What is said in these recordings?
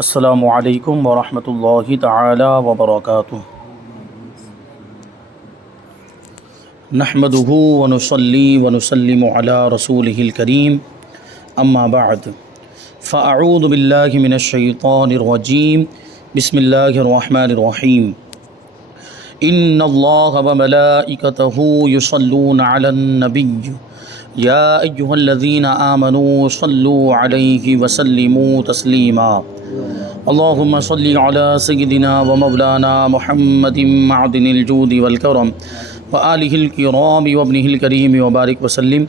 السلام علیکم ورحمۃ اللہ تعالی وبرکاتہ۔ نحمدہ ونصلی ونسلم علی رسولہ الکریم، اما بعد فاعوذ باللہ من الشیطان الرجیم، بسم اللہ الرحمن الرحیم۔ ان اللہ وملائکتہ یصلون علی النبی یا ایہا الذین آمنوا صلوا علیہ وسلموا تسلیما۔ اللہم صلی علی سیدنا و مولانا محمد معدن الجود والکرم وآلہ الکرام وابنہ الکریم وبارک وسلم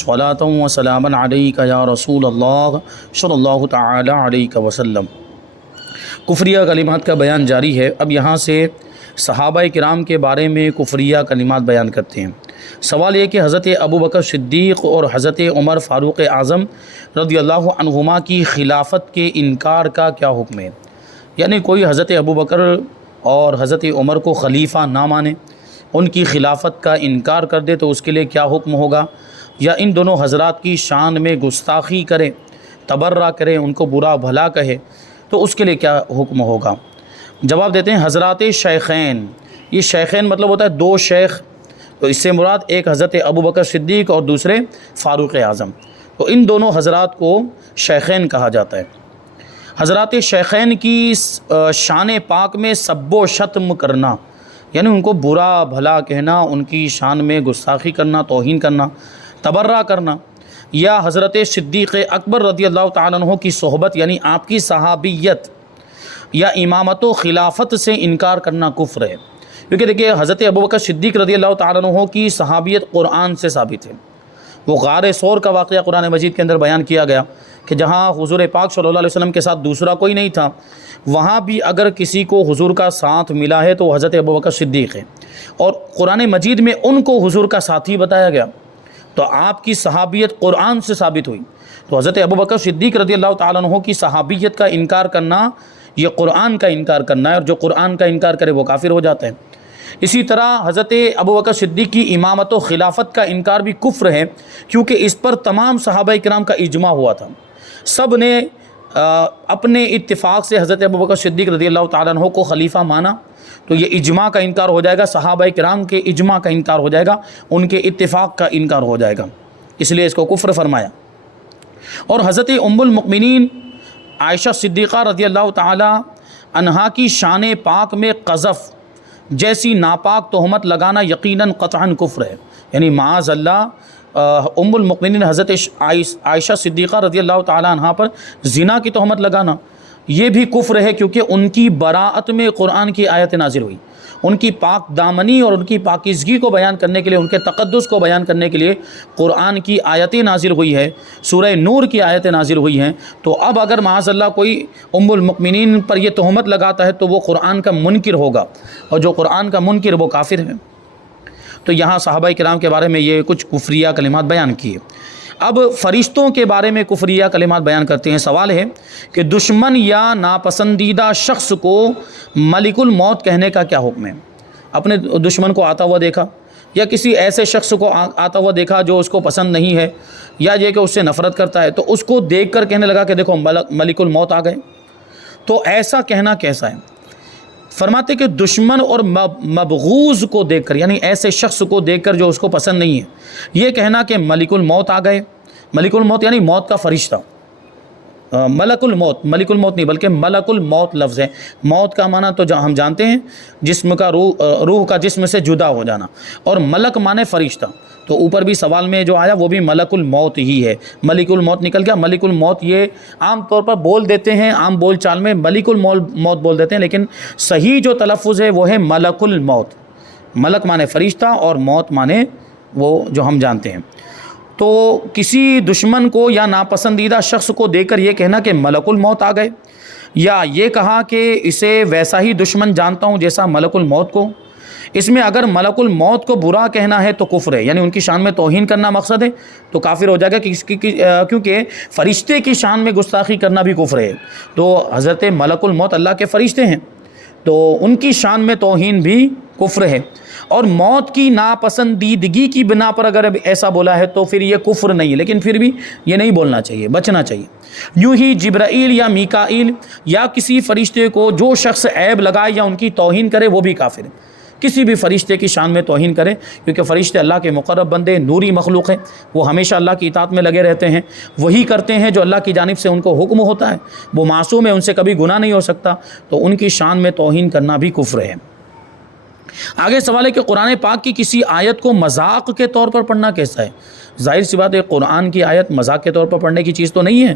صلاۃ و سلاما علیک یا رسول اللہ صلی اللہ تعالی علیہ وسلم۔ کفریہ کلمات کا بیان جاری ہے۔ اب یہاں سے صحابہ کرام کے بارے میں کفریہ کلمات بیان کرتے ہیں۔ سوال یہ کہ حضرت ابوبکر صدیق اور حضرت عمر فاروق اعظم رضی اللہ عنہما کی خلافت کے انکار کا کیا حکم ہے؟ یعنی کوئی حضرت ابوبکر اور حضرت عمر کو خلیفہ نہ مانے، ان کی خلافت کا انکار کر دے تو اس کے لیے کیا حکم ہوگا؟ یا ان دونوں حضرات کی شان میں گستاخی کرے، تبرہ کرے، ان کو برا بھلا کہے تو اس کے لیے کیا حکم ہوگا؟ جواب دیتے ہیں حضرات شیخین۔ یہ شیخین مطلب ہوتا ہے دو شیخ، تو اس سے مراد ایک حضرت ابوبکر صدیق اور دوسرے فاروق اعظم، تو ان دونوں حضرات کو شیخین کہا جاتا ہے۔ حضرات شیخین کی شان پاک میں سب و شتم کرنا، یعنی ان کو برا بھلا کہنا، ان کی شان میں گستاخی کرنا، توہین کرنا، تبرہ کرنا، یا حضرت صدیق اکبر رضی اللہ تعالیٰ عنہ کی صحبت یعنی آپ کی صحابیت یا امامت و خلافت سے انکار کرنا کفر ہے۔ کیونکہ دیکھیے حضرت ابوبکر صدیق رضی اللہ تعالیٰ عنہ کی صحابیت قرآن سے ثابت ہے۔ وہ غار ثور کا واقعہ قرآن مجید کے اندر بیان کیا گیا کہ جہاں حضور پاک صلی اللہ علیہ وسلم کے ساتھ دوسرا کوئی نہیں تھا، وہاں بھی اگر کسی کو حضور کا ساتھ ملا ہے تو وہ حضرت ابوبکر صدیق ہے، اور قرآن مجید میں ان کو حضور کا ساتھی بتایا گیا، تو آپ کی صحابیت قرآن سے ثابت ہوئی۔ تو حضرت ابوبکر صدیق رضی اللہ تعالیٰ عنہ کی صحابیت کا انکار کرنا یہ قرآن کا انکار کرنا ہے، اور جو قرآن کا انکار کرے وہ کافر ہو جاتا ہے۔ اسی طرح حضرت ابوبکر صدیق کی امامت و خلافت کا انکار بھی کفر ہے، کیونکہ اس پر تمام صحابہ کرام کا اجماع ہوا تھا۔ سب نے اپنے اتفاق سے حضرت ابوبکر صدیق رضی اللہ تعالیٰ عنہ کو خلیفہ مانا، تو یہ اجماع کا انکار ہو جائے گا، صحابہ کرام کے اجماع کا انکار ہو جائے گا، ان کے اتفاق کا انکار ہو جائے گا، اس لیے اس کو کفر فرمایا۔ اور حضرت ام المؤمنین عائشہ صدیقہ رضی اللہ تعالی عنہا کی شان پاک میں قذف جیسی ناپاک تہمت لگانا یقیناً قطعاً کفر ہے، یعنی معاذ اللہ ام المؤمنین حضرت عائشہ صدیقہ رضی اللہ تعالی عنہا پر زنا کی تہمت لگانا یہ بھی کفر ہے، کیونکہ ان کی براءت میں قرآن کی آیت نازل ہوئی، ان کی پاک دامنی اور ان کی پاکیزگی کو بیان کرنے کے لیے، ان کے تقدس کو بیان کرنے کے لیے قرآن کی آیتیں نازل ہوئی ہے، سورہ نور کی آیتیں نازل ہوئی ہیں۔ تو اب اگر معاذ اللہ کوئی ام المؤمنین پر یہ تہمت لگاتا ہے تو وہ قرآن کا منکر ہوگا، اور جو قرآن کا منکر وہ کافر ہے۔ تو یہاں صحابہ کرام کے بارے میں یہ کچھ کفریہ کلمات بیان کیے۔ اب فرشتوں کے بارے میں کفریہ کلمات بیان کرتے ہیں۔ سوال ہے کہ دشمن یا ناپسندیدہ شخص کو ملک الموت کہنے کا کیا حکم ہے؟ اپنے دشمن کو آتا ہوا دیکھا، یا کسی ایسے شخص کو آتا ہوا دیکھا جو اس کو پسند نہیں ہے، یا یہ کہ اس سے نفرت کرتا ہے، تو اس کو دیکھ کر کہنے لگا کہ دیکھو ملک الموت آ گئے، تو ایسا کہنا کیسا ہے؟ فرماتے کہ دشمن اور مبغوض کو دیکھ کر، یعنی ایسے شخص کو دیکھ کر جو اس کو پسند نہیں ہے، یہ کہنا کہ ملک الموت آ گئے، ملک الموت یعنی موت کا فرشتہ، ملک الموت نہیں بلکہ ملک الموت لفظ ہے۔ موت کا معنی تو ہم جانتے ہیں جسم کا روح کا جسم سے جدا ہو جانا، اور ملک معنی فرشتہ، تو اوپر بھی سوال میں جو آیا وہ بھی ملک الموت ہی ہے، ملک الموت نکل گیا۔ ملک الموت یہ عام طور پر بول دیتے ہیں، عام بول چال میں ملک الموت بول دیتے ہیں، لیکن صحیح جو تلفظ ہے وہ ہے ملک الموت۔ ملک معنی فرشتہ اور موت معنی وہ جو ہم جانتے ہیں۔ تو کسی دشمن کو یا ناپسندیدہ شخص کو دیکھ کر یہ کہنا کہ ملک الموت آ گئے، یا یہ کہا کہ اسے ویسا ہی دشمن جانتا ہوں جیسا ملک الموت کو، اس میں اگر ملک الموت کو برا کہنا ہے تو کفر ہے، یعنی ان کی شان میں توہین کرنا مقصد ہے تو کافر ہو جائے گا، کیونکہ فرشتے کی شان میں گستاخی کرنا بھی کفر ہے۔ تو حضرت ملک الموت اللہ کے فرشتے ہیں، تو ان کی شان میں توہین بھی کفر ہے، اور موت کی ناپسندیدگی کی بنا پر اگر ایسا بولا ہے تو پھر یہ کفر نہیں ہے، لیکن پھر بھی یہ نہیں بولنا چاہیے، بچنا چاہیے۔ یوں ہی جبرائیل یا میکائیل یا کسی فرشتے کو جو شخص عیب لگائے یا ان کی توہین کرے وہ بھی کافر ہے۔ کسی بھی فرشتے کی شان میں توہین کرے، کیونکہ فرشتے اللہ کے مقرب بندے، نوری مخلوق ہیں، وہ ہمیشہ اللہ کی اطاعت میں لگے رہتے ہیں، وہی کرتے ہیں جو اللہ کی جانب سے ان کو حکم ہوتا ہے، وہ معصوم ہے، ان سے کبھی گناہ نہیں ہو سکتا، تو ان کی شان میں توہین کرنا بھی کفر ہے۔ آگے سوال ہے کہ قرآن پاک کی کسی آیت کو مذاق کے طور پر پڑھنا کیسا ہے؟ ظاہر سی بات ہے، قرآن کی آیت مذاق کے طور پر پڑھنے کی چیز تو نہیں ہے،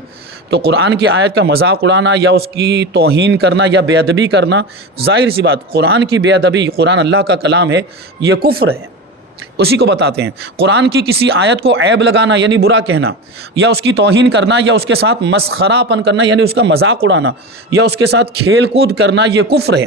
تو قرآن کی آیت کا مذاق اڑانا یا اس کی توہین کرنا یا بے ادبی کرنا، ظاہر سی بات قرآن کی بے ادبی، قرآن اللہ کا کلام ہے، یہ کفر ہے۔ اسی کو بتاتے ہیں، قرآن کی کسی آیت کو عیب لگانا یعنی برا کہنا، یا اس کی توہین کرنا، یا اس کے ساتھ مسخرہ پن کرنا یعنی اس کا مذاق اڑانا، یا اس کے ساتھ کھیل کود کرنا، یہ کفر ہے۔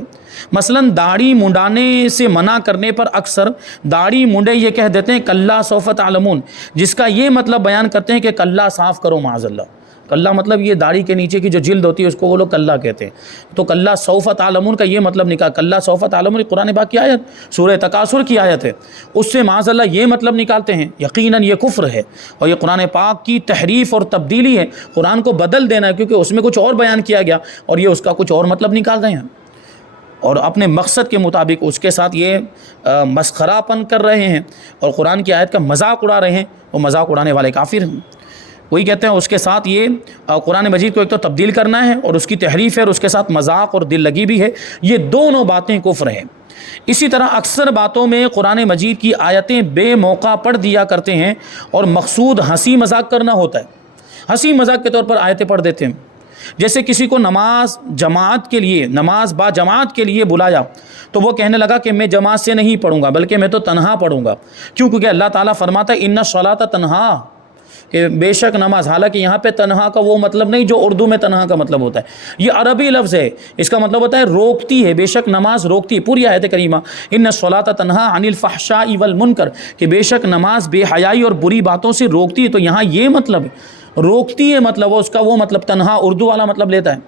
مثلا داڑھی منڈانے سے منع کرنے پر اکثر داڑھی منڈے یہ کہہ دیتے ہیں کلا سوف تعلمون، جس کا یہ مطلب بیان کرتے ہیں کہ کلا صاف کرو معاذ اللہ۔ کلا مطلب یہ داڑھی کے نیچے کی جو جلد ہوتی ہے اس کو وہ لوگ کلا کہتے ہیں، تو کلا سوف تعلمون کا یہ مطلب نکالا، کلا سوف تعلمون قرآن پاک کی آیت، سورہ تکاثر کی آیت ہے، اس سے معاذ اللہ یہ مطلب نکالتے ہیں، یقیناً یہ کفر ہے، اور یہ قرآن پاک کی تحریف اور تبدیلی ہے، قرآن کو بدل دینا ہے، کیونکہ اس میں کچھ اور بیان کیا گیا اور یہ اس کا کچھ اور مطلب نکال رہے ہیں، اور اپنے مقصد کے مطابق اس کے ساتھ یہ مسخرہ پن کر رہے ہیں اور قرآن کی آیت کا مذاق اڑا رہے ہیں، وہ مذاق اڑانے والے کافر ہیں۔ وہی کہتے ہیں اس کے ساتھ یہ قرآن مجید کو ایک تو تبدیل کرنا ہے اور اس کی تحریف ہے اور اس کے ساتھ مذاق اور دل لگی بھی ہے، یہ دونوں باتیں کفر ہیں۔ اسی طرح اکثر باتوں میں قرآن مجید کی آیتیں بے موقع پڑھ دیا کرتے ہیں اور مقصود ہنسی مذاق کرنا ہوتا ہے، ہنسی مذاق کے طور پر آیتیں پڑھ دیتے ہیں۔ جیسے کسی کو نماز با جماعت کے لیے بلایا تو وہ کہنے لگا کہ میں جماعت سے نہیں پڑھوں گا بلکہ میں تو تنہا پڑھوں گا، کیونکہ اللہ تعالیٰ فرماتا ہے ان الصلاۃ تنہا، کہ بے شک نماز، حالانکہ یہاں پہ تنہا کا وہ مطلب نہیں جو اردو میں تنہا کا مطلب ہوتا ہے، یہ عربی لفظ ہے، اس کا مطلب ہوتا ہے روکتی ہے، بے شک نماز روکتی ہے۔ پوری آیت کریمہ ان الصلاۃ تنہا عن الفحشاء والمنکر، کہ بے شک نماز بے حیائی اور بری باتوں سے روکتی ہے، تو یہاں یہ مطلب ہے، روکتی ہے مطلب اس کا وہ مطلب تنہا اردو والا مطلب لیتا ہے،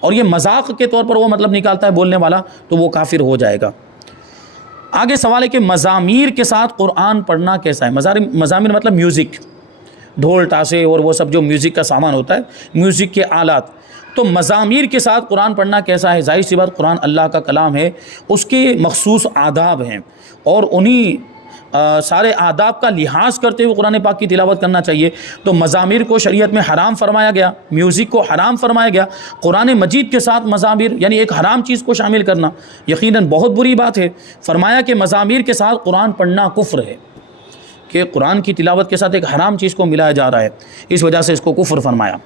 اور یہ مذاق کے طور پر وہ مطلب نکالتا ہے بولنے والا، تو وہ کافر ہو جائے گا۔ آگے سوال ہے کہ مزامیر کے ساتھ قرآن پڑھنا کیسا ہے؟ مزامیر مطلب میوزک، ڈھول ٹاسے اور وہ سب جو میوزک کا سامان ہوتا ہے، میوزک کے آلات، تو مزامیر کے ساتھ قرآن پڑھنا کیسا ہے؟ ظاہر سی بات قرآن اللہ کا کلام ہے، اس کے مخصوص آداب ہیں، اور انہی سارے آداب کا لحاظ کرتے ہوئے قرآن پاک کی تلاوت کرنا چاہیے۔ تو مزامیر کو شریعت میں حرام فرمایا گیا، میوزک کو حرام فرمایا گیا، قرآن مجید کے ساتھ مزامیر یعنی ایک حرام چیز کو شامل کرنا یقیناً بہت بری بات ہے۔ فرمایا کہ مزامیر کے ساتھ قرآن پڑھنا کفر ہے، کہ قرآن کی تلاوت کے ساتھ ایک حرام چیز کو ملایا جا رہا ہے، اس وجہ سے اس کو کفر فرمایا۔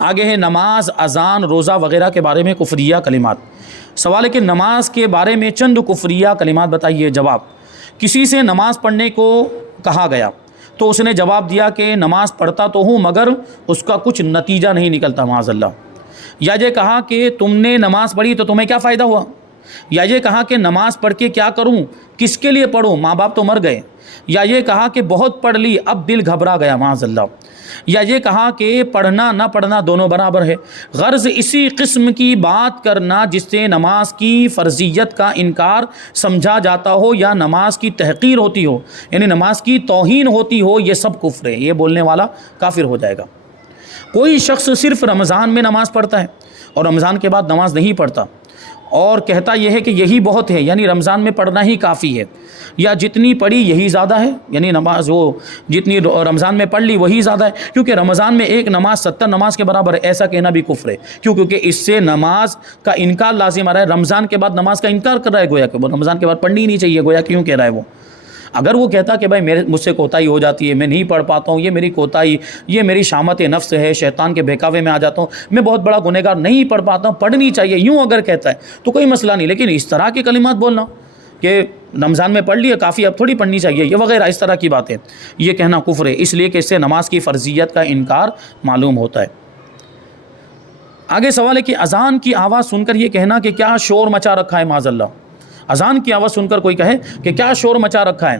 آگے ہے نماز، اذان، روزہ وغیرہ کے بارے میں کفریہ کلمات۔ سوال ہے کہ نماز کے بارے میں چند کفریہ کلمات بتائیے۔ جواب، کسی سے نماز پڑھنے کو کہا گیا تو اس نے جواب دیا کہ نماز پڑھتا تو ہوں مگر اس کا کچھ نتیجہ نہیں نکلتا معاذ اللہ، یا یہ کہا کہ تم نے نماز پڑھی تو تمہیں کیا فائدہ ہوا، یا یہ کہا کہ نماز پڑھ کے کیا کروں، کس کے لیے پڑھوں، ماں باپ تو مر گئے، یا یہ کہا کہ بہت پڑھ لی اب دل گھبرا گیا معاذ اللہ، یا یہ کہا کہ پڑھنا نہ پڑھنا دونوں برابر ہے۔ غرض اسی قسم کی بات کرنا جس سے نماز کی فرضیت کا انکار سمجھا جاتا ہو یا نماز کی تحقیر ہوتی ہو، یعنی نماز کی توہین ہوتی ہو، یہ سب کفر ہے، یہ بولنے والا کافر ہو جائے گا۔ کوئی شخص صرف رمضان میں نماز پڑھتا ہے اور رمضان کے بعد نماز نہیں پڑھتا اور کہتا یہ ہے کہ یہی بہت ہے، یعنی رمضان میں پڑھنا ہی کافی ہے، یا جتنی پڑھی یہی زیادہ ہے، یعنی نماز وہ جتنی رمضان میں پڑھ لی وہی زیادہ ہے، کیونکہ رمضان میں ایک نماز 70 نماز کے برابر ہے، ایسا کہنا بھی کفر ہے، کیونکہ اس سے نماز کا انکار لازم آ رہا ہے، رمضان کے بعد نماز کا انکار کر رہا ہے، گویا کہ وہ رمضان کے بعد پڑھنی ہی نہیں چاہیے، گویا کیوں کہہ رہا ہے وہ۔ اگر وہ کہتا کہ بھائی مجھ سے کوتاہی ہو جاتی ہے، میں نہیں پڑھ پاتا ہوں، یہ میری کوتاہی، یہ میری شامت نفس ہے، شیطان کے بہکاوے میں آ جاتا ہوں، میں بہت بڑا گنہگار، نہیں پڑھ پاتا ہوں، پڑھنی چاہیے، یوں اگر کہتا ہے تو کوئی مسئلہ نہیں، لیکن اس طرح کے کلمات بولنا کہ رمضان میں پڑھ لیے کافی اب تھوڑی پڑھنی چاہیے، یہ وغیرہ اس طرح کی باتیں، یہ کہنا کفر ہے، اس لیے کہ اس سے نماز کی فرضیت کا انکار معلوم ہوتا ہے۔ آگے سوال ہے کہ اذان کی آواز سن کر یہ کہنا کہ کیا شور مچا رکھا ہے معاذ اللہ، اذان کی آواز سن کر کوئی کہے کہ کیا شور مچا رکھا ہے،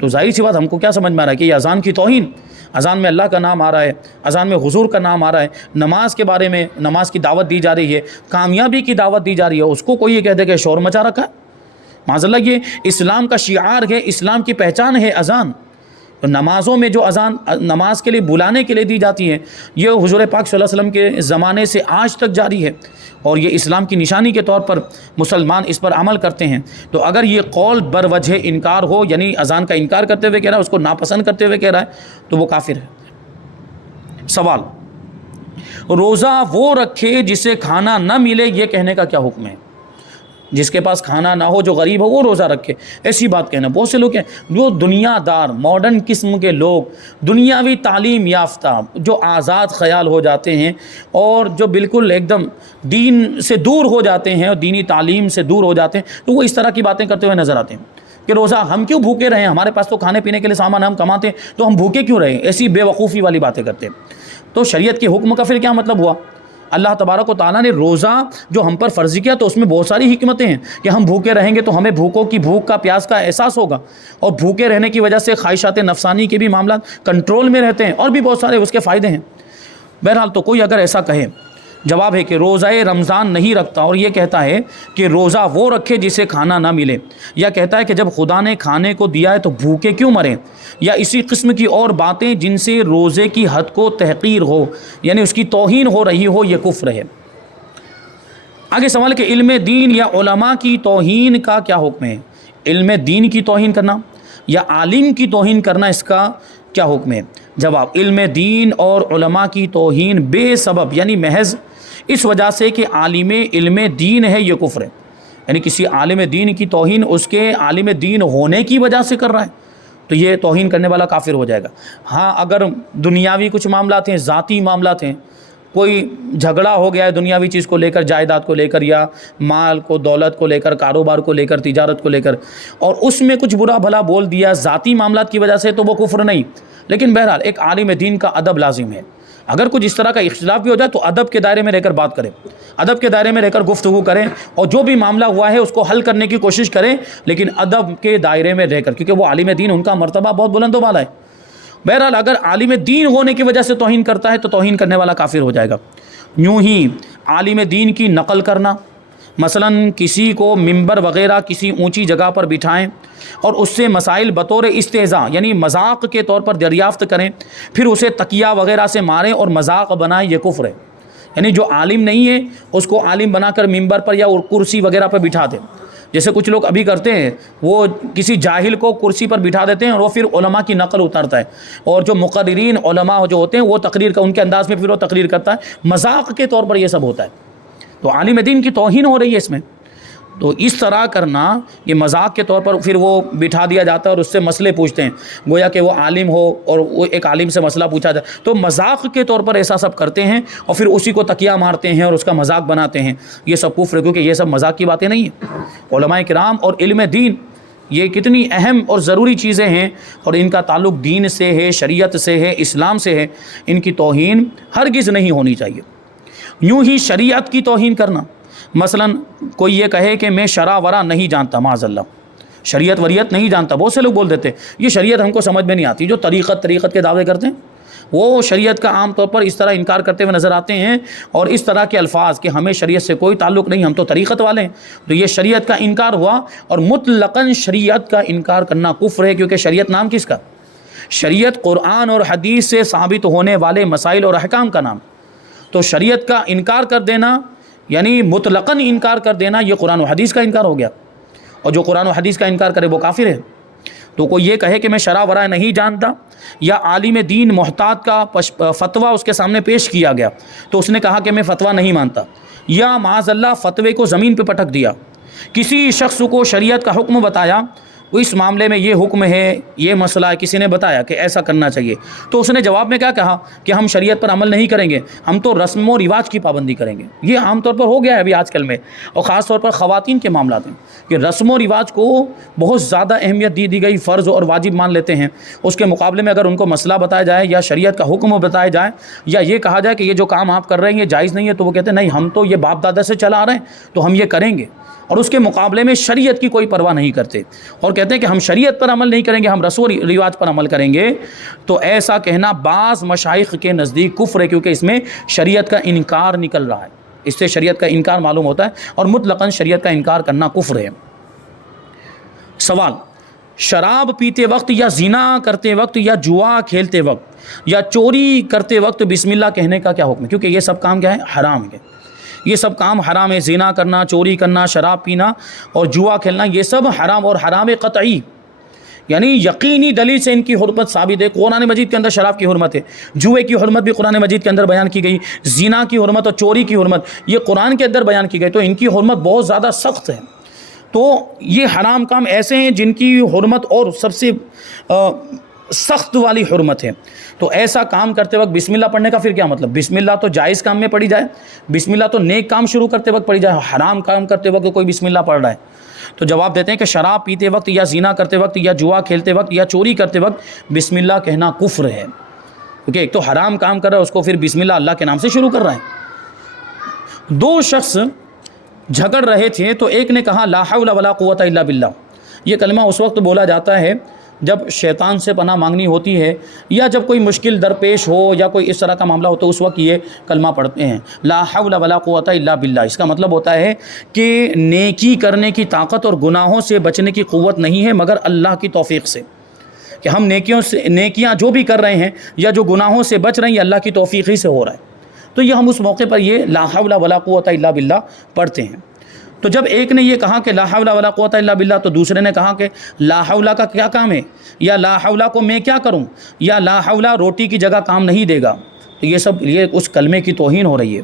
تو ظاہر سی بات ہم کو کیا سمجھ میں آ رہا ہے کہ یہ اذان کی توہین، اذان میں اللہ کا نام آ رہا ہے، اذان میں حضور کا نام آ رہا ہے، نماز کے بارے میں نماز کی دعوت دی جا رہی ہے، کامیابی کی دعوت دی جا رہی ہے، اس کو کوئی یہ کہہ دے کہ شور مچا رکھا ہے؟ معاذ اللہ، یہ اسلام کا شعار ہے، اسلام کی پہچان ہے اذان۔ نمازوں میں جو اذان نماز کے لیے بلانے کے لیے دی جاتی ہے، یہ حضور پاک صلی اللہ علیہ وسلم کے زمانے سے آج تک جاری ہے، اور یہ اسلام کی نشانی کے طور پر مسلمان اس پر عمل کرتے ہیں۔ تو اگر یہ قول بر وجہ انکار ہو، یعنی اذان کا انکار کرتے ہوئے کہہ رہا ہے، اس کو ناپسند کرتے ہوئے کہہ رہا ہے، تو وہ کافر ہے۔ سوال، روزہ وہ رکھے جسے کھانا نہ ملے، یہ کہنے کا کیا حکم ہے؟ جس کے پاس کھانا نہ ہو، جو غریب ہو، وہ روزہ رکھے، ایسی بات کہنا۔ بہت سے لوگ ہیں جو دنیا دار ماڈرن قسم کے لوگ، دنیاوی تعلیم یافتہ، جو آزاد خیال ہو جاتے ہیں اور جو بالکل ایک دم دین سے دور ہو جاتے ہیں اور دینی تعلیم سے دور ہو جاتے ہیں، تو وہ اس طرح کی باتیں کرتے ہوئے نظر آتے ہیں کہ روزہ ہم کیوں بھوکے رہیں، ہمارے پاس تو کھانے پینے کے لیے سامان ہم کماتے ہیں، تو ہم بھوکے کیوں رہیں؟ ایسی بے وقوفی والی باتیں کرتے ہیں۔ تو شریعت کے حکم کا پھر کیا مطلب ہوا؟ اللہ تبارک و تعالیٰ نے روزہ جو ہم پر فرض کیا، تو اس میں بہت ساری حکمتیں ہیں کہ ہم بھوکے رہیں گے تو ہمیں بھوکوں کی بھوک کا پیاس کا احساس ہوگا، اور بھوکے رہنے کی وجہ سے خواہشات نفسانی کے بھی معاملات کنٹرول میں رہتے ہیں، اور بھی بہت سارے اس کے فائدے ہیں۔ بہرحال، تو کوئی اگر ایسا کہے، جواب ہے کہ روزہ رمضان نہیں رکھتا اور یہ کہتا ہے کہ روزہ وہ رکھے جسے کھانا نہ ملے، یا کہتا ہے کہ جب خدا نے کھانے کو دیا ہے تو بھوکے کیوں مریں، یا اسی قسم کی اور باتیں جن سے روزے کی حد کو تحقیر ہو، یعنی اس کی توہین ہو رہی ہو، یہ کفر ہے۔ آگے سوال کہ علم دین یا علماء کی توہین کا کیا حکم ہے؟ علم دین کی توہین کرنا یا عالم کی توہین کرنا، اس کا کیا حکم ہے؟ جواب، علم دین اور علماء کی توہین بے سبب، یعنی محض اس وجہ سے کہ عالم علم دین ہے، یہ کفر ہے۔ یعنی کسی عالم دین کی توہین اس کے عالم دین ہونے کی وجہ سے کر رہا ہے، تو یہ توہین کرنے والا کافر ہو جائے گا۔ ہاں، اگر دنیاوی کچھ معاملات ہیں، ذاتی معاملات ہیں، کوئی جھگڑا ہو گیا ہے دنیاوی چیز کو لے کر، جائیداد کو لے کر، یا مال کو، دولت کو لے کر، کاروبار کو لے کر، تجارت کو لے کر، اور اس میں کچھ برا بھلا بول دیا ذاتی معاملات کی وجہ سے، تو وہ کفر نہیں۔ لیکن بہرحال ایک عالم دین کا ادب لازم ہے۔ اگر کچھ اس طرح کا اختلاف بھی ہو جائے تو ادب کے دائرے میں رہ کر بات کریں، ادب کے دائرے میں رہ کر گفتگو کریں، اور جو بھی معاملہ ہوا ہے اس کو حل کرنے کی کوشش کریں، لیکن ادب کے دائرے میں رہ کر، کیونکہ وہ عالم دین، ان کا مرتبہ بہت بلند و بالا ہے۔ بہرحال اگر عالم دین ہونے کی وجہ سے توہین کرتا ہے تو توہین کرنے والا کافر ہو جائے گا۔ یوں ہی عالم دین کی نقل کرنا، مثلا کسی کو ممبر وغیرہ کسی اونچی جگہ پر بٹھائیں اور اس سے مسائل بطور استہزاء، یعنی مذاق کے طور پر دریافت کریں، پھر اسے تکیہ وغیرہ سے ماریں اور مذاق بنائیں، یہ کفر ہے۔ یعنی جو عالم نہیں ہے اس کو عالم بنا کر ممبر پر یا کرسی وغیرہ پر بٹھا دیں، جیسے کچھ لوگ ابھی کرتے ہیں، وہ کسی جاہل کو کرسی پر بٹھا دیتے ہیں اور وہ پھر علماء کی نقل اتارتا ہے، اور جو مقررین علماء جو ہوتے ہیں وہ تقریر کا ان کے انداز میں پھر وہ تقریر کرتا ہے، مذاق کے طور پر یہ سب ہوتا ہے، تو عالم دین کی توہین ہو رہی ہے اس میں۔ تو اس طرح کرنا، یہ مذاق کے طور پر پھر وہ بٹھا دیا جاتا ہے اور اس سے مسئلے پوچھتے ہیں، گویا کہ وہ عالم ہو اور وہ ایک عالم سے مسئلہ پوچھا جائے، تو مذاق کے طور پر ایسا سب کرتے ہیں اور پھر اسی کو تکیہ مارتے ہیں اور اس کا مذاق بناتے ہیں، یہ سب کفر ہے، کیونکہ یہ سب مذاق کی باتیں نہیں ہیں۔ علماء کرام اور علم دین یہ کتنی اہم اور ضروری چیزیں ہیں، اور ان کا تعلق دین سے ہے، شریعت سے ہے، اسلام سے ہے، ان کی توہین ہرگز نہیں ہونی چاہیے۔ یوں ہی شریعت کی توہین کرنا، مثلا کوئی یہ کہے کہ میں شرع ورع نہیں جانتا، معاذ اللہ، شریعت وریعت نہیں جانتا، بہت سے لوگ بول دیتے یہ شریعت ہم کو سمجھ میں نہیں آتی، جو طریقت کے دعوے کرتے ہیں وہ شریعت کا عام طور پر اس طرح انکار کرتے ہوئے نظر آتے ہیں، اور اس طرح کے الفاظ کہ ہمیں شریعت سے کوئی تعلق نہیں، ہم تو طریقت والے ہیں، تو یہ شریعت کا انکار ہوا، اور مطلقاً شریعت کا انکار کرنا کفر ہے، کیونکہ شریعت نام کس کا؟ شریعت قرآن اور حدیث سے ثابت ہونے والے مسائل اور احکام کا نام، تو شریعت کا انکار کر دینا یعنی مطلقاً انکار کر دینا، یہ قرآن و حدیث کا انکار ہو گیا، اور جو قرآن و حدیث کا انکار کرے وہ کافر ہے۔ تو کوئی یہ کہے کہ میں شرع ورع نہیں جانتا، یا عالم دین محتاط کا فتویٰ اس کے سامنے پیش کیا گیا تو اس نے کہا کہ میں فتویٰ نہیں مانتا، یا معاذ اللہ فتوے کو زمین پہ پٹک دیا، کسی شخص کو شریعت کا حکم بتایا، اس معاملے میں یہ حکم ہے، یہ مسئلہ ہے، کسی نے بتایا کہ ایسا کرنا چاہیے، تو اس نے جواب میں کیا کہا کہ ہم شریعت پر عمل نہیں کریں گے، ہم تو رسم و رواج کی پابندی کریں گے۔ یہ عام طور پر ہو گیا ہے ابھی آج کل میں، اور خاص طور پر خواتین کے معاملات ہیں کہ رسم و رواج کو بہت زیادہ اہمیت دی گئی، فرض اور واجب مان لیتے ہیں، اس کے مقابلے میں اگر ان کو مسئلہ بتایا جائے یا شریعت کا حکم بتایا جائے، یا یہ کہا جائے کہ یہ جو کام آپ کر رہے ہیں یہ جائز نہیں ہے، تو وہ کہتے ہیں نہیں، ہم تو یہ باپ دادا سے چلا آ رہے ہیں تو ہم یہ کریں گے، اور اس کے مقابلے میں شریعت کی کوئی پرواہ نہیں کرتے، اور کہتے ہیں کہ ہم شریعت پر عمل نہیں کریں گے، ہم رسم و رواج پر عمل کریں گے، تو ایسا کہنا بعض مشائخ کے نزدیک کفر ہے، کیونکہ اس میں شریعت کا انکار نکل رہا ہے، اس سے شریعت کا انکار معلوم ہوتا ہے، اور مطلقاً شریعت کا انکار کرنا کفر ہے۔ سوال: شراب پیتے وقت یا زنا کرتے وقت یا جوا کھیلتے وقت یا چوری کرتے وقت بسم اللہ کہنے کا کیا حکم ہے؟ کیونکہ یہ سب کام کیا ہے؟ حرام ہے، یہ سب کام حرام ہے، زنا کرنا، چوری کرنا، شراب پینا اور جوا کھیلنا، یہ سب حرام، اور حرام قطعی، یعنی یقینی دلیل سے ان کی حرمت ثابت ہے۔ قرآن مجید کے اندر شراب کی حرمت ہے، جوئے کی حرمت بھی قرآن مجید کے اندر بیان کی گئی، زنا کی حرمت اور چوری کی حرمت یہ قرآن کے اندر بیان کی گئی، تو ان کی حرمت بہت زیادہ سخت ہے۔ تو یہ حرام کام ایسے ہیں جن کی حرمت اور سب سے سخت والی حرمت ہے، تو ایسا کام کرتے وقت بسم اللہ پڑھنے کا پھر کیا مطلب؟ بسم اللہ تو جائز کام میں پڑھی جائے، بسم اللہ تو نیک کام شروع کرتے وقت پڑھی جائے، حرام کام کرتے وقت کوئی بسم اللہ پڑھ رہا ہے؟ تو جواب دیتے ہیں کہ شراب پیتے وقت یا زنا کرتے وقت یا جوا کھیلتے وقت یا چوری کرتے وقت بسم اللہ کہنا کفر ہے، کیونکہ ایک تو حرام کام کر رہا ہے، اس کو پھر بسم اللہ اللہ کے نام سے شروع کر رہا ہے۔ دو شخص جھگڑ رہے تھے تو ایک نے کہا لا حول ولا قوت الا باللہ، یہ کلمہ اس وقت بولا جاتا ہے جب شیطان سے پناہ مانگنی ہوتی ہے، یا جب کوئی مشکل درپیش ہو یا کوئی اس طرح کا معاملہ ہو تو اس وقت یہ کلمہ پڑھتے ہیں، لا حول ولا قوت الا باللہ۔ اس کا مطلب ہوتا ہے کہ نیکی کرنے کی طاقت اور گناہوں سے بچنے کی قوت نہیں ہے مگر اللہ کی توفیق سے، کہ ہم نیکیاں جو بھی کر رہے ہیں یا جو گناہوں سے بچ رہے ہیں یہ اللہ کی توفیق ہی سے ہو رہا ہے، تو یہ ہم اس موقع پر یہ لا حول ولا قوت الا باللہ پڑھتے ہیں۔ تو جب ایک نے یہ کہا کہ لا حول ولا قوت الا باللہ، تو دوسرے نے کہا کہ لا حول کا کیا کام ہے، یا لا حول کو میں کیا کروں، یا لا حول روٹی کی جگہ کام نہیں دے گا، تو یہ اس کلمے کی توہین ہو رہی ہے۔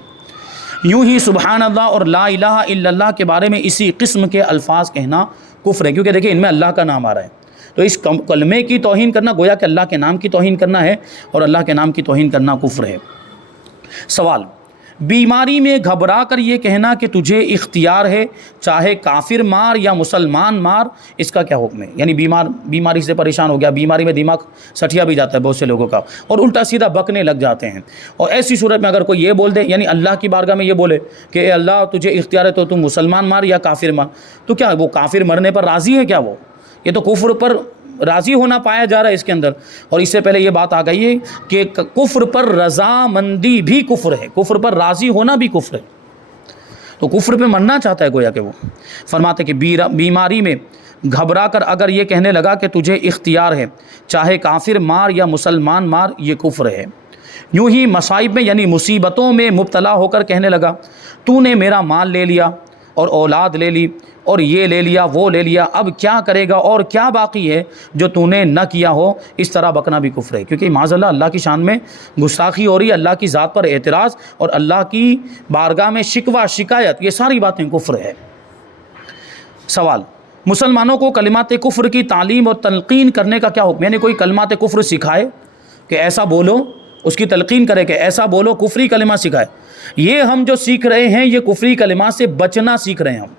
یوں ہی سبحان اللہ اور لا الہ الا اللہ کے بارے میں اسی قسم کے الفاظ کہنا کفر ہے، کیونکہ دیکھیں ان میں اللہ کا نام آ رہا ہے، تو اس کلمے کی توہین کرنا گویا کہ اللہ کے نام کی توہین کرنا ہے، اور اللہ کے نام کی توہین کرنا کفر ہے۔ سوال: بیماری میں گھبرا کر یہ کہنا کہ تجھے اختیار ہے، چاہے کافر مار یا مسلمان مار، اس کا کیا حکم ہے؟ یعنی بیماری سے پریشان ہو گیا، بیماری میں دماغ سٹیا بھی جاتا ہے بہت سے لوگوں کا، اور الٹا سیدھا بکنے لگ جاتے ہیں، اور ایسی صورت میں اگر کوئی یہ بول دے، یعنی اللہ کی بارگاہ میں یہ بولے کہ اے اللہ تجھے اختیار ہے تو تم مسلمان مار یا کافر مار، تو کیا وہ کافر مرنے پر راضی ہے کیا؟ وہ یہ تو کفر پر راضی ہونا پایا جا رہا ہے اس کے اندر، اور اس سے پہلے یہ بات آ گئی ہے کہ کفر پر رضامندی بھی کفر ہے، کفر پر راضی ہونا بھی کفر ہے، تو کفر پہ مرنا چاہتا ہے گویا کہ وہ۔ فرماتے کہ بیماری میں گھبرا کر اگر یہ کہنے لگا کہ تجھے اختیار ہے، چاہے کافر مار یا مسلمان مار، یہ کفر ہے۔ یوں ہی مصائب میں یعنی مصیبتوں میں مبتلا ہو کر کہنے لگا تو نے میرا مال لے لیا اور اولاد لے لی اور یہ لے لیا وہ لے لیا، اب کیا کرے گا اور کیا باقی ہے جو تو نے نہ کیا ہو، اس طرح بکنا بھی کفر ہے، کیونکہ معاذ اللہ کی شان میں گستاخی ہو رہی ہے، اللہ کی ذات پر اعتراض اور اللہ کی بارگاہ میں شکوہ شکایت، یہ ساری باتیں کفر ہے۔ سوال: مسلمانوں کو کلمات کفر کی تعلیم اور تلقین کرنے کا کیا حکم؟ یعنی کوئی کلمات کفر سکھائے کہ ایسا بولو، اس کی تلقین کرے کہ ایسا بولو، کفری کلمہ سکھائے، یہ ہم جو سیکھ رہے ہیں یہ کفری کلمات سے بچنا سیکھ رہے ہیں، ہم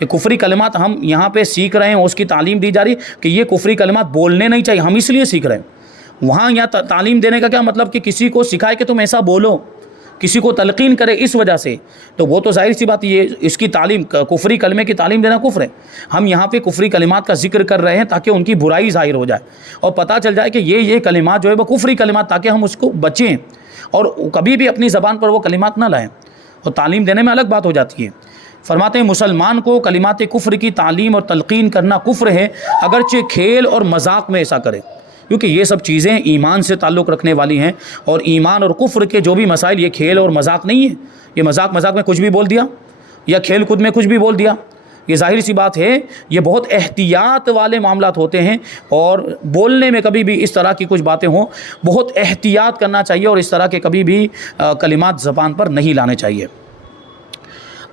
یہ کفری کلمات ہم یہاں پہ سیکھ رہے ہیں، اس کی تعلیم دی جا رہی ہے کہ یہ کفری کلمات بولنے نہیں چاہیے، ہم اس لیے سیکھ رہے ہیں۔ وہاں یہاں تعلیم دینے کا کیا مطلب کہ کسی کو سکھائے کہ تم ایسا بولو، کسی کو تلقین کرے اس وجہ سے، تو وہ تو ظاہر سی بات یہ اس کی تعلیم، کفری کلمے کی تعلیم دینا کفر ہے۔ ہم یہاں پہ کفری کلمات کا ذکر کر رہے ہیں تاکہ ان کی برائی ظاہر ہو جائے اور پتہ چل جائے کہ یہ کلمات جو ہے وہ کفری کلمات، تاکہ ہم اس کو بچیں اور کبھی بھی اپنی زبان پر وہ کلمات نہ لائیں، اور تعلیم دینے میں الگ بات ہو جاتی ہے۔ فرماتے ہیں مسلمان کو کلمات کفر کی تعلیم اور تلقین کرنا کفر ہے، اگرچہ کھیل اور مذاق میں ایسا کرے، کیونکہ یہ سب چیزیں ایمان سے تعلق رکھنے والی ہیں، اور ایمان اور کفر کے جو بھی مسائل یہ کھیل اور مذاق نہیں ہے، یہ مذاق میں کچھ بھی بول دیا یا کھیل کود میں کچھ بھی بول دیا، یہ ظاہر سی بات ہے یہ بہت احتیاط والے معاملات ہوتے ہیں، اور بولنے میں کبھی بھی اس طرح کی کچھ باتیں ہوں بہت احتیاط کرنا چاہیے، اور اس طرح کے کبھی بھی کلمات زبان پر نہیں لانے چاہیے۔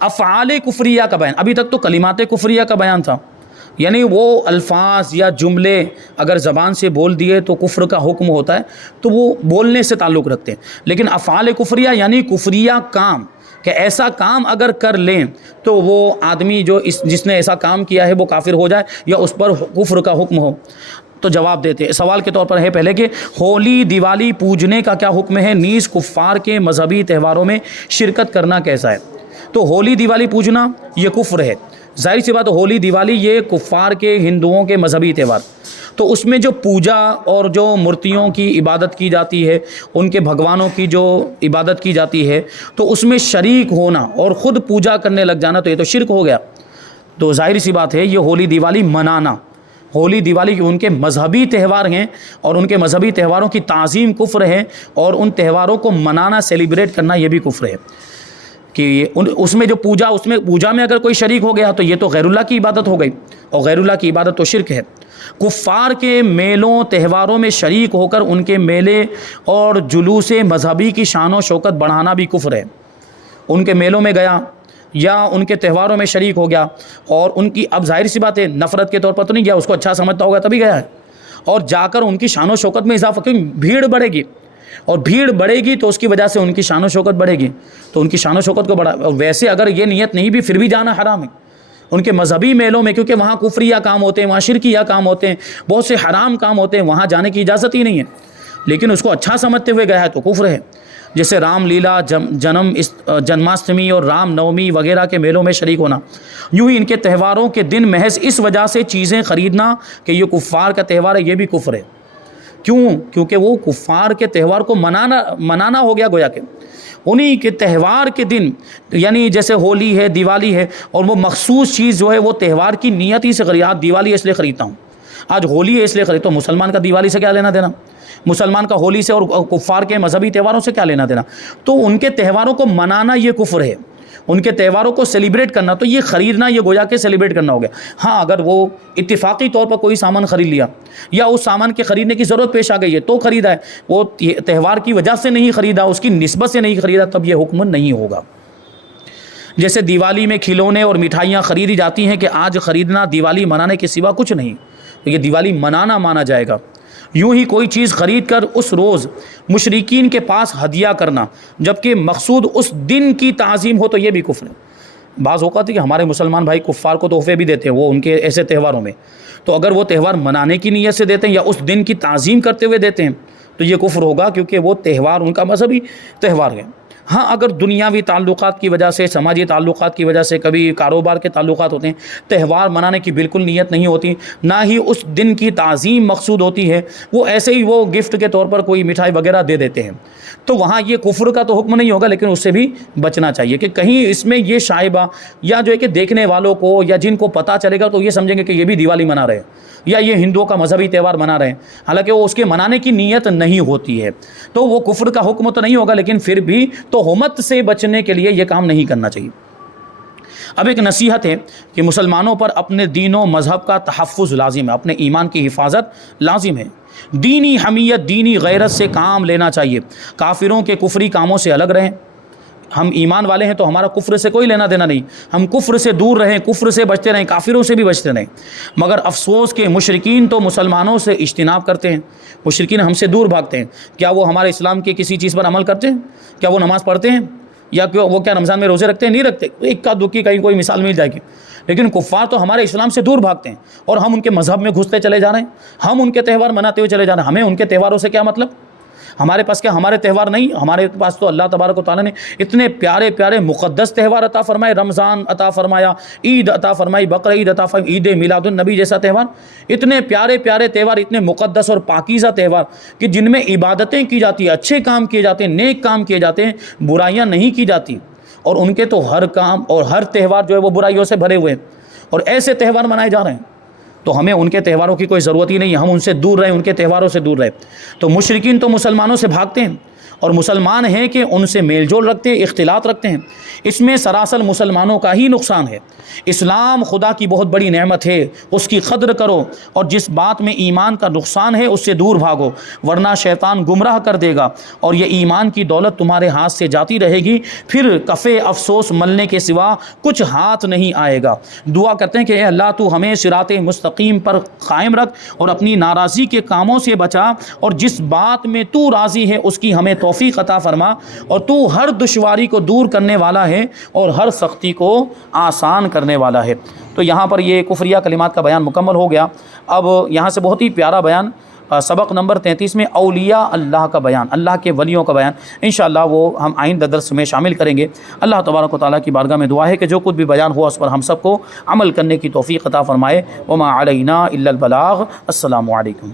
افعال کفریہ کا بیان، ابھی تک تو کلمات کفریہ کا بیان تھا، یعنی وہ الفاظ یا جملے اگر زبان سے بول دیے تو کفر کا حکم ہوتا ہے، تو وہ بولنے سے تعلق رکھتے ہیں، لیکن افعال کفریہ یعنی کفریہ کام، کہ ایسا کام اگر کر لیں تو وہ آدمی جس نے ایسا کام کیا ہے وہ کافر ہو جائے یا اس پر کفر کا حکم ہو۔ تو جواب دیتے سوال کے طور پر ہے پہلے کہ ہولی دیوالی پوجنے کا کیا حکم ہے، نیز کفار کے مذہبی تہواروں میں شرکت کرنا کیسا ہے؟ تو ہولی دیوالی پوجنا یہ کفر ہے، ظاہر سی بات ہولی دیوالی یہ کفار کے ہندوؤں کے مذہبی تہوار، تو اس میں جو پوجا اور جو مورتیوں کی عبادت کی جاتی ہے، ان کے بھگوانوں کی جو عبادت کی جاتی ہے، تو اس میں شریک ہونا اور خود پوجا کرنے لگ جانا تو یہ تو شرک ہو گیا۔ تو ظاہر سی بات ہے یہ ہولی دیوالی منانا، ہولی دیوالی ان کے مذہبی تہوار ہیں اور ان کے مذہبی تہواروں کی تعظیم کفر ہے، اور ان تہواروں کو منانا سیلیبریٹ کرنا یہ بھی کفر ہے کہ اس میں جو پوجا میں اگر کوئی شریک ہو گیا تو یہ تو غیر اللہ کی عبادت ہو گئی، اور غیر اللہ کی عبادت تو شرک ہے۔ کفار کے میلوں تہواروں میں شریک ہو کر ان کے میلے اور جلوس مذہبی کی شان و شوکت بڑھانا بھی کفر ہے۔ ان کے میلوں میں گیا یا ان کے تہواروں میں شریک ہو گیا، اور ان کی اب ظاہر سی بات ہے نفرت کے طور پر تو نہیں گیا، اس کو اچھا سمجھتا ہوگا تبھی گیا ہے، اور جا کر ان کی شان و شوکت میں اضافہ، کیوں بھیڑ بڑھے گی، اور بھیڑ بڑھے گی تو اس کی وجہ سے ان کی شان و شوکت بڑھے گی، تو ان کی شان و شوکت کو بڑھا، ویسے اگر یہ نیت نہیں بھی پھر بھی جانا حرام ہے ان کے مذہبی میلوں میں، کیونکہ وہاں کفریہ کام ہوتے ہیں، وہاں شرکیہ کام ہوتے ہیں، بہت سے حرام کام ہوتے ہیں، وہاں جانے کی اجازت ہی نہیں ہے، لیکن اس کو اچھا سمجھتے ہوئے گیا ہے تو کفر ہے۔ جیسے رام لیلا، جنماشٹمی اور رام نومی وغیرہ کے میلوں میں شریک ہونا، یوں ہی ان کے تہواروں کے دن محض اس وجہ سے چیزیں خریدنا کہ یہ کفار کا تہوار ہے، یہ بھی کفر ہے۔ کیونکہ وہ کفار کے تہوار کو منانا ہو گیا، گویا کہ انہی کے تہوار کے دن، یعنی جیسے ہولی ہے، دیوالی ہے، اور وہ مخصوص چیز جو ہے وہ تہوار کی نیت ہی سے خرید، آج دیوالی اس لیے خریدتا ہوں، آج ہولی ہے اس لیے خریدتا ہوں، مسلمان کا دیوالی سے کیا لینا دینا، مسلمان کا ہولی سے اور کفار کے مذہبی تہواروں سے کیا لینا دینا۔ تو ان کے تہواروں کو منانا یہ کفر ہے، ان کے تہواروں کو سیلیبریٹ کرنا، تو یہ خریدنا یہ گویا کہ سیلیبریٹ کرنا ہو گیا۔ ہاں اگر وہ اتفاقی طور پر کوئی سامان خرید لیا یا اس سامان کے خریدنے کی ضرورت پیش آ گئی ہے تو خریدا ہے، وہ تہوار کی وجہ سے نہیں خریدا، اس کی نسبت سے نہیں خریدا، تب یہ حکم نہیں ہوگا۔ جیسے دیوالی میں کھلونے اور مٹھائیاں خریدی جاتی ہیں کہ آج خریدنا دیوالی منانے کے سوا کچھ نہیں، تو یہ دیوالی منانا مانا جائے گا۔ یوں ہی کوئی چیز خرید کر اس روز مشرکین کے پاس ہدیہ کرنا جبکہ مقصود اس دن کی تعظیم ہو تو یہ بھی کفر ہے۔ بعض اوقات ہے کہ ہمارے مسلمان بھائی کفار کو تحفے بھی دیتے ہیں وہ ان کے ایسے تہواروں میں، تو اگر وہ تہوار منانے کی نیت سے دیتے ہیں یا اس دن کی تعظیم کرتے ہوئے دیتے ہیں تو یہ کفر ہوگا، کیونکہ وہ تہوار ان کا مذہبی تہوار ہے۔ ہاں اگر دنیاوی تعلقات کی وجہ سے، سماجی تعلقات کی وجہ سے، کبھی کاروبار کے تعلقات ہوتے ہیں، تہوار منانے کی بالکل نیت نہیں ہوتی، نہ ہی اس دن کی تعظیم مقصود ہوتی ہے، وہ ایسے ہی وہ گفٹ کے طور پر کوئی مٹھائی وغیرہ دے دیتے ہیں، تو وہاں یہ کفر کا تو حکم نہیں ہوگا، لیکن اس سے بھی بچنا چاہیے کہ کہیں اس میں یہ شائبہ یا جو ہے کہ دیکھنے والوں کو یا جن کو پتہ چلے گا تو یہ سمجھیں گے کہ یہ بھی دیوالی منا رہے ہیں یا یہ ہندوؤں کا مذہبی تہوار منا رہے ہیں، حالانکہ وہ اس کے منانے کی نیت نہیں ہوتی ہے، تو وہ کفر کا حکم تو نہیں ہوگا، لیکن پھر بھی توہمت سے بچنے کے لیے یہ کام نہیں کرنا چاہیے۔ اب ایک نصیحت ہے کہ مسلمانوں پر اپنے دین و مذہب کا تحفظ لازم ہے، اپنے ایمان کی حفاظت لازم ہے، دینی حمیت، دینی غیرت سے کام لینا چاہیے، کافروں کے کفری کاموں سے الگ رہیں۔ ہم ایمان والے ہیں تو ہمارا کفر سے کوئی لینا دینا نہیں، ہم کفر سے دور رہیں، کفر سے بچتے رہیں، کافروں سے بھی بچتے رہیں، مگر افسوس کہ مشرکین تو مسلمانوں سے اجتناب کرتے ہیں، مشرکین ہم سے دور بھاگتے ہیں۔ کیا وہ ہمارے اسلام کے کسی چیز پر عمل کرتے ہیں؟ کیا وہ نماز پڑھتے ہیں؟ یا وہ کیا رمضان میں روزے رکھتے ہیں؟ نہیں رکھتے، ایک کا دکھی کہیں کوئی مثال مل جائے گی، لیکن کفار تو ہمارے اسلام سے دور بھاگتے ہیں اور ہم ان کے مذہب میں گھستے چلے جا رہے ہیں، ہم ان کے تہوار مناتے ہوئے چلے جا رہے ہیں، ہمیں ان کے تہواروں سے کیا مطلب؟ ہمارے پاس کیا ہمارے تہوار نہیں؟ ہمارے پاس تو اللہ تبارک و تعالیٰ نے اتنے پیارے پیارے مقدس تہوار عطا فرمائے، رمضان عطا فرمایا، عید عطا فرمائی، بقر عید عطا فرمائی، عید میلاد النبی جیسا تہوار، اتنے پیارے پیارے تہوار، اتنے مقدس اور پاکیزہ تہوار کہ جن میں عبادتیں کی جاتی ہیں، اچھے کام کیے جاتے ہیں، نیک کام کیے جاتے ہیں، برائیاں نہیں کی جاتی، اور ان کے تو ہر کام اور ہر تہوار جو ہے وہ برائیوں سے بھرے ہوئے ہیں، اور ایسے تہوار منائے جا رہے ہیں، تو ہمیں ان کے تہواروں کی کوئی ضرورت ہی نہیں ہے، ہم ان سے دور رہیں، ان کے تہواروں سے دور رہیں۔ تو مشرکین تو مسلمانوں سے بھاگتے ہیں اور مسلمان ہیں کہ ان سے میل جول رکھتے ہیں، اختلاط رکھتے ہیں، اس میں سراسر مسلمانوں کا ہی نقصان ہے۔ اسلام خدا کی بہت بڑی نعمت ہے، اس کی قدر کرو، اور جس بات میں ایمان کا نقصان ہے اس سے دور بھاگو، ورنہ شیطان گمراہ کر دے گا اور یہ ایمان کی دولت تمہارے ہاتھ سے جاتی رہے گی، پھر کفے افسوس ملنے کے سوا کچھ ہاتھ نہیں آئے گا۔ دعا کرتے ہیں کہ اے اللہ تو ہمیں صراط مستقیم پر قائم رکھ اور اپنی ناراضی کے کاموں سے بچا، اور جس بات میں تو راضی ہے اس کی ہمیں توفیق عطا فرما، اور تو ہر دشواری کو دور کرنے والا ہے اور ہر سختی کو آسان کرنے والا ہے۔ تو یہاں پر یہ کفریہ کلمات کا بیان مکمل ہو گیا۔ اب یہاں سے بہت ہی پیارا بیان سبق نمبر 33 میں اولیاء اللہ کا بیان، اللہ کے ولیوں کا بیان، انشاءاللہ وہ ہم آئندہ درس میں شامل کریں گے۔ اللہ تبارک و تعالیٰ کی بارگاہ میں دعا ہے کہ جو کچھ بھی بیان ہوا اس پر ہم سب کو عمل کرنے کی توفیق عطا فرمائے۔ وما علینا الا البلاغ۔ السلام علیکم۔